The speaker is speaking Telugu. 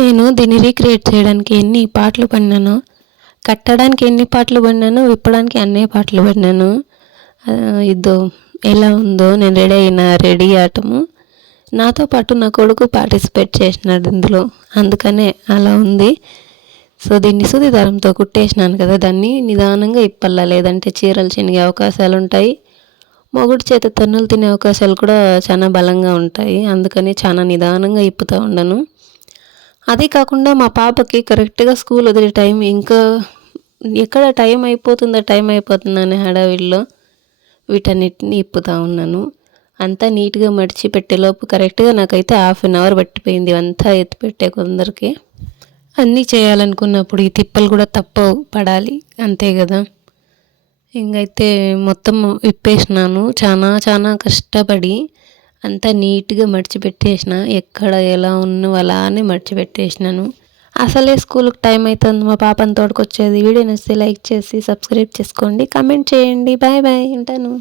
నేను దీన్ని రీక్రియేట్ చేయడానికి ఎన్ని పాటలు పడినానో, కట్టడానికి ఎన్ని పాటలు పడినానో, విప్పడానికి అన్నే పాటలు పడినాను. ఇద్దో ఎలా ఉందో నేను రెడీ అయిన రెడీ ఆటము. నాతో పాటు నా కొడుకు పార్టిసిపేట్ చేసినాడు ఇందులో, అందుకనే అలా ఉంది. సో దీన్ని సూది దారంతో కుట్టేసినాను కదా, దాన్ని నిదానంగా ఇప్పల్లా, లేదంటే చీరలు చినిగే అవకాశాలు ఉంటాయి. మొగుడు చేత తన్నులు తినే అవకాశాలు కూడా చాలా బలంగా ఉంటాయి. అందుకని చాలా నిదానంగా ఇప్పుతూ ఉండను. అదే కాకుండా మా పాపకి కరెక్ట్గా స్కూల్ వదిలే టైం, ఇంకా ఎక్కడ టైం అయిపోతుందా అనే హడావిడిలో వీటన్నిటిని ఇప్పుతూ ఉన్నాను. అంతా నీట్గా మడిచి పెట్టేలోపు కరెక్ట్గా నాకైతే 1/2 అవర్ పట్టిపోయింది అంతా ఎత్తి పెట్టే కొందరికి. అన్నీ చేయాలనుకున్నప్పుడు ఈ తిప్పలు కూడా తప్పవు, పడాలి అంతే కదా. ఇంకైతే మొత్తం విప్పేసినాను, చాలా కష్టపడి అంతా నీట్గా మడిచిపెట్టేసిన. ఎక్కడ ఎలా ఉన్నో అలానే మడిచిపెట్టేసినాను. అసలే స్కూల్కి టైం అవుతుంది, మా పాపని తోడుకొచ్చేది. వీడియో నచ్చితే లైక్ చేసి సబ్స్క్రైబ్ చేసుకోండి, కామెంట్ చేయండి. బాయ్ బాయ్, ఉంటాను.